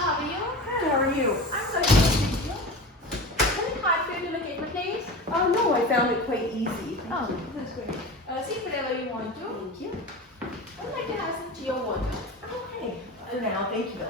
how are you? Good, how are you? I'm good, thank you. Was it hard for you to locate my place? No, I found it quite easy. Oh, that's great. Seat whatever you want to. Thank you. I would like to have some tea or water. Okay, for now, thank you.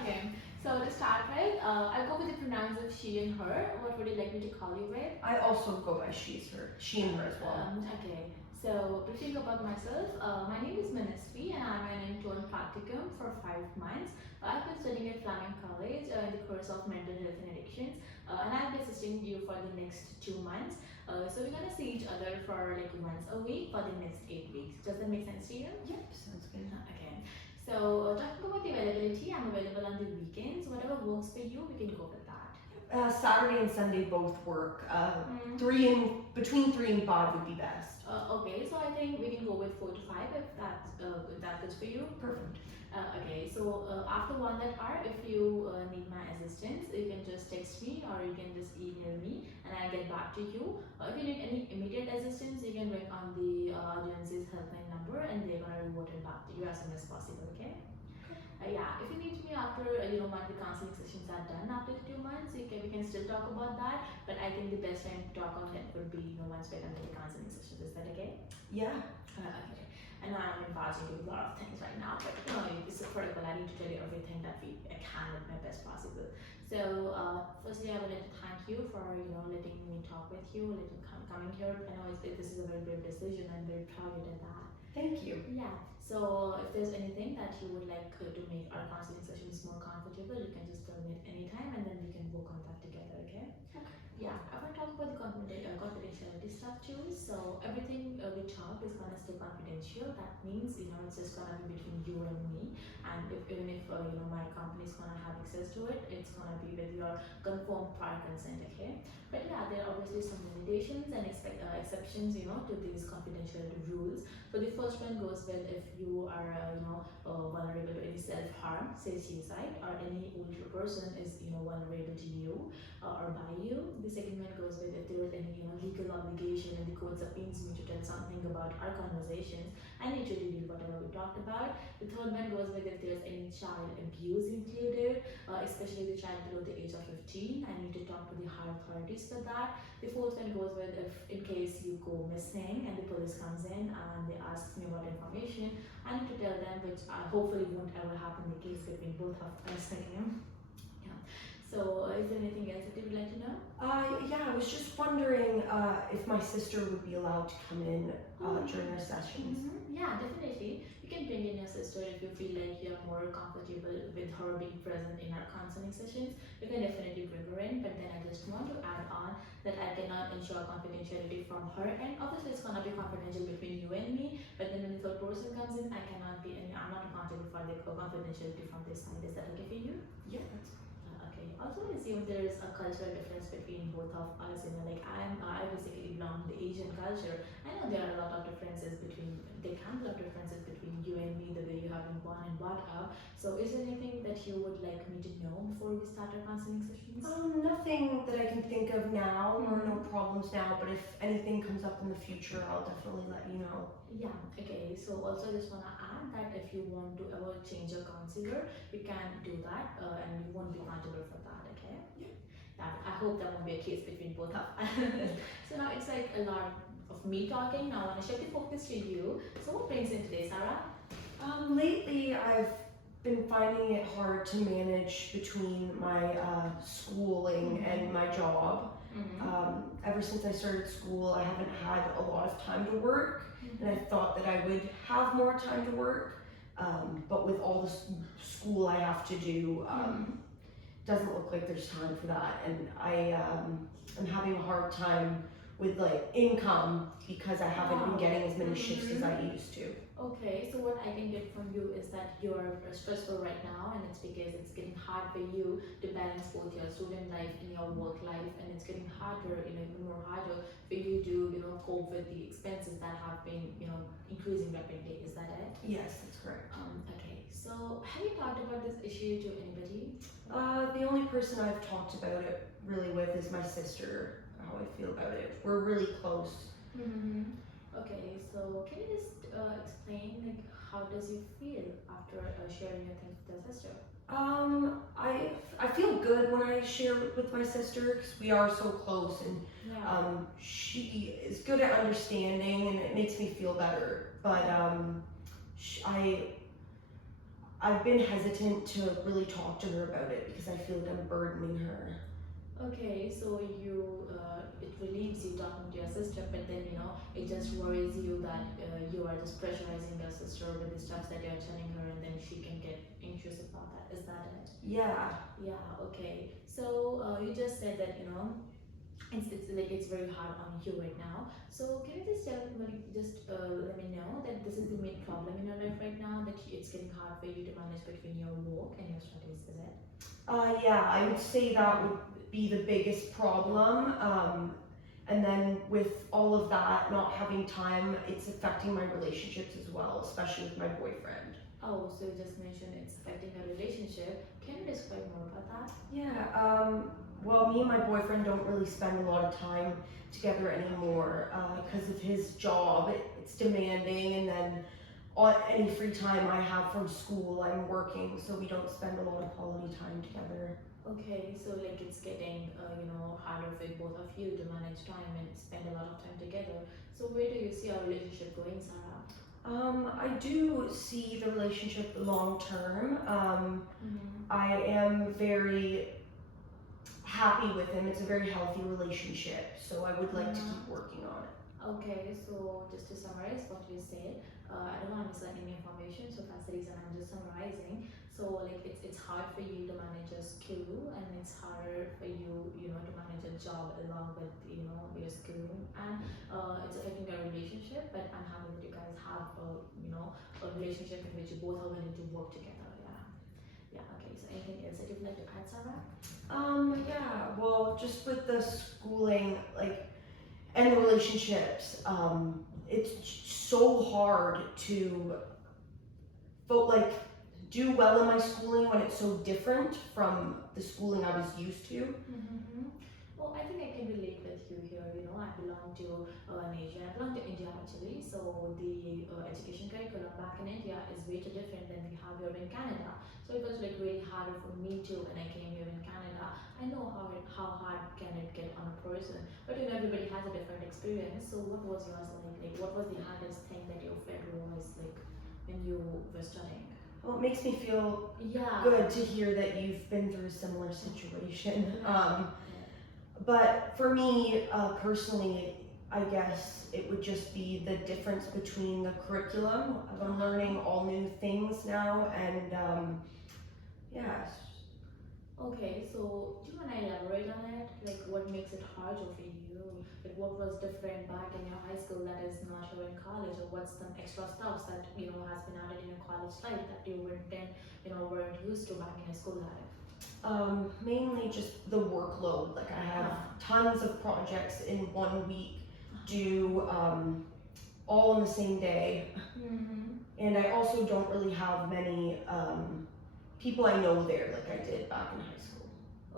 Okay. So to start with, I'll go with the pronouns of she and her. What would you like me to call you with? I also go by she's her, she and her as well. Okay. So briefing about myself, my name is Manasvi and I'm an intern practicum for 5 months. I've been studying at Fleming College in the course of mental health and addictions, and I'll be assisting you for the next 2 months. So we're gonna see each other for like once a week for the next 8 weeks. Does that make sense to you? Yep, sounds good. Okay. So talking about the availability, I'm available on the weekends. Whatever works for you, we can go with that. Saturday and Sunday both work. Between 3 and 5 would be best. Okay, so I think we can go with 4 to 5 if that's good for you. Perfect. Okay, so after 1 hour, if you need my assistance, you can just text me or you can just email me and I'll get back to you. If you need any immediate assistance, you can ring on the agency's helpline number and they're gonna revert it back to you as soon as possible. Okay. Yeah, if you need me after once the counseling sessions are done after the 2 months, we can still talk about that. But I think the best time to talk on that would be once we're done with the counseling sessions. Is that okay? Yeah. Okay. And I'm involved in a lot of things right now, but it's critical. I need to tell you everything that I can with my best possible. So firstly, I would like to thank you for letting me talk with you, coming here. I know this is a very brave decision. I'm very proud you did that. Thank you. Yeah. So if there's anything that you would like to make our counseling sessions more comfortable, you can just tell me at any time, and then we can work on that together. Okay? Okay. Yeah. I want to talk about the confidentiality stuff too. So everything we talk is gonna stay confidential. That means it's just gonna be between you and me. And even if my company is gonna have access to it, it's gonna be with your confirmed prior consent. Okay? But yeah, there are obviously some limitations and exceptions, to these confidentiality rules. So the first one goes with if you are, vulnerable to any self-harm, say suicide, or any older person is, vulnerable to you or by you. The second one goes with if there is any, legal obligation and the court subpoenas me to tell something about our conversations. I need to reveal whatever we talked about. The third one goes with if there's any child abuse included, especially the child below the age of 15. I need to talk to the higher authorities for that. The fourth one goes with if in case you go missing and the police comes in and they ask me about information, I need to tell them, which hopefully won't ever happen in the case between both of us. Yeah. So is there anything else that you would like to know? Yeah, I was just wondering if my sister would be allowed to come in during our sessions. Yeah, definitely. You can bring in your sister if you feel like you're more comfortable with her being present in our counseling sessions. You can definitely bring her in, but then I just want to add on that I cannot ensure confidentiality from her end. Obviously, it's gonna be confidential between you and me, but then when the third person comes in, I'm not accountable for the confidentiality from this side. Is that okay for you? Yeah, that's Okay. Also, I assume there is a cultural difference between both of us. Like I basically belong to the Asian culture. I know there are a lot of differences between. There can be a lot of differences between you and me, the way you have been born and brought up. So, is there anything that you would like me to know before we start our counseling sessions? nothing that I can think of now, or no problems now, but if anything comes up in the future, I'll definitely let you know. Yeah, okay. So also I just wanna add that if you want to ever change your counselor, you can do that and you won't be accountable for that, okay? Yeah. I hope that won't be a case between both of us. So now it's like a lot of me talking. Now I wanna shift the focus to you. So what brings in today, Sarah? Lately, I've been finding it hard to manage between my schooling and my job. Ever since I started school, I haven't had a lot of time to work, and I thought that I would have more time to work, but with all the school I have to do, doesn't look like there's time for that, and I'm having a hard time with like income because I haven't been getting as many shifts as I used to. Okay, so what I can get from you is that you're stressful right now, and it's because it's getting hard for you to balance both your student life and your work life, and it's getting harder, even more harder for you to, cope with the expenses that have been, increasing rapidly. Is that it? Yes, that's correct. Okay. So have you talked about this issue to anybody? The only person I've talked about it really with is my sister. How I feel about it. We're really close. Okay, so can you just explain how does you feel after sharing your things with your sister? I I feel good when I share with my sister because we are so close, and Yeah. she is good at understanding, and it makes me feel better. But I've been hesitant to really talk to her about it because I feel like I'm burdening her. Okay, so it relieves you talking to your sister, but then it just worries you that you are just pressurizing your sister with the stuff that you're telling her, and then she can get anxious about that. Is that it? Yeah. Yeah. Okay. So you just said that it's very hard on you right now. So can you just let me know that this is the main problem in your life right now, that it's getting hard for you to manage between your work and your studies, is it? Yeah, I would say that would be the biggest problem. And then with all of that, not having time, it's affecting my relationships as well, especially with my boyfriend. Oh, so you just mentioned it's affecting your relationship. Can you describe more about that? Yeah, well, me and my boyfriend don't really spend a lot of time together anymore because of his job. It's demanding, and then on any free time I have from school, I'm working, so we don't spend a lot of quality time together. Okay, so like it's getting harder for both of you to manage time and spend a lot of time together. So where do you see our relationship going, Sarah? I do see the relationship long term. Mm-hmm. I am very happy with him. It's a very healthy relationship, so I would like to keep working on it. Okay, so just to summarize what you said, I don't want to miss any information, so that's the reason I'm just summarizing. So like it's hard for you to manage a school, and it's harder for you to manage a job along with your school, and it's affecting your relationship. But I'm happy that you guys have a relationship in which you both are willing to work together. Yeah, yeah. Okay. So anything else that you'd like to add, Sarah? Yeah, well, just with the schooling, like, and the relationships, it's so hard to, but like, do well in my schooling when it's so different from the schooling I was used to. Mm-hmm. Well, I think I can relate with you here. I belong to Asia. I belong to India actually. So the education curriculum back in India is way too different than we have here in Canada. So it was like really harder for me too when I came here in Canada. I know how hard can it get on a person, but everybody has a different experience. So what was yours like? Like what was the hardest thing that you felt was like when you were studying? Well, it makes me feel Yeah. good to hear that you've been through a similar situation. Yeah. But for me, personally, I guess it would just be the difference between the curriculum. I'm learning all new things now, and yeah. Okay, so do you want to elaborate on it? Like, what makes it harder for you? Like, what was different back in your high school that is not here in college, or what's some extra stuff that has been added in your college life that you weren't used to back in your school life? Mainly just the workload. Like I have tons of projects in 1 week due all in the same day. Mm-hmm. And I also don't really have many people I know there like I did back in high school.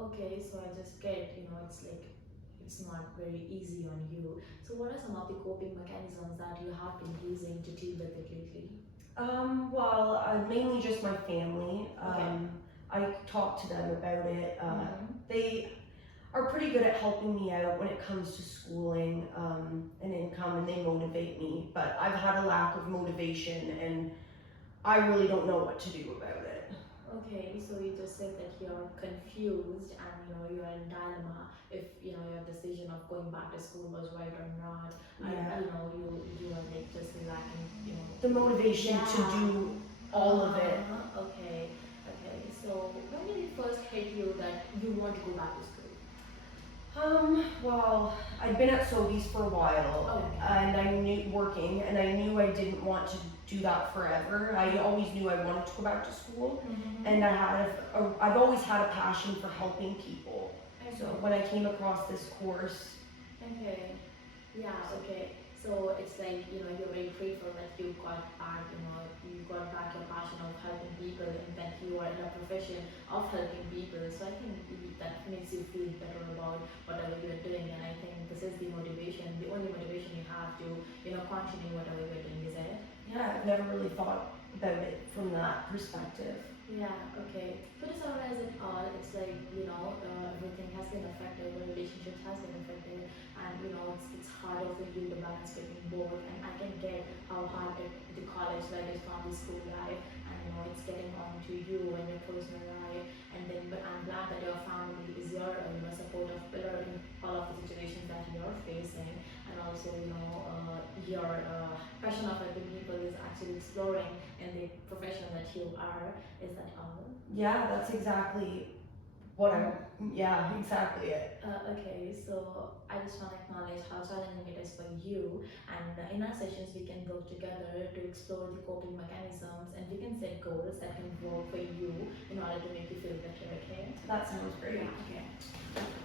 Okay, so I just get, it's like it's not very easy on you. So what are some of the coping mechanisms that you have been using to deal with it lately? Well, mainly just my family. Okay. I talk to them about it. Mm-hmm. They are pretty good at helping me out when it comes to schooling and income, and they motivate me. But I've had a lack of motivation, and I really don't know what to do about it. Okay, so you just said that you're confused and you're in dilemma if your decision of going back to school was right or not. Yeah. And you are like just lacking The motivation to do all of it. Okay, okay. So when did it first hit you that you want to go back to school? Well, I'd been at Sobeys for a while, and I knew working, and I knew I didn't want to do that forever. I always knew I wanted to go back to school, and I've always had a passion for helping people. Okay. So when I came across this course, Okay. Yeah. Okay. So it's like you're very grateful that you got back. You got back your passion of helping people, and that you are in a profession of helping people. So I think that makes you feel better about whatever you're doing, and I think this is the motivation, the only motivation you have to continue whatever you're doing. Is it? yeah, I've never really thought about it from that perspective. Yeah, okay. So to summarize it all, it's like, everything has been affected, the relationships has been affected, and it's harder for you to balance between both. And I can get how hard the college life is from the school life, and it's getting on to you and your personal life. And then, but I'm glad that your family is your supportive pillar in all of the situations that you're facing, and also your passion of helping people is actually exploring in the profession that you are. Is that all? Yeah, that's exactly what I. Yeah, exactly it. Okay, so I just want to acknowledge how challenging it is for you, and in our sessions we can work together to explore the coping mechanisms, and we can set goals that can work for you in order to make you feel better. Okay? That sounds great. Yeah. Okay.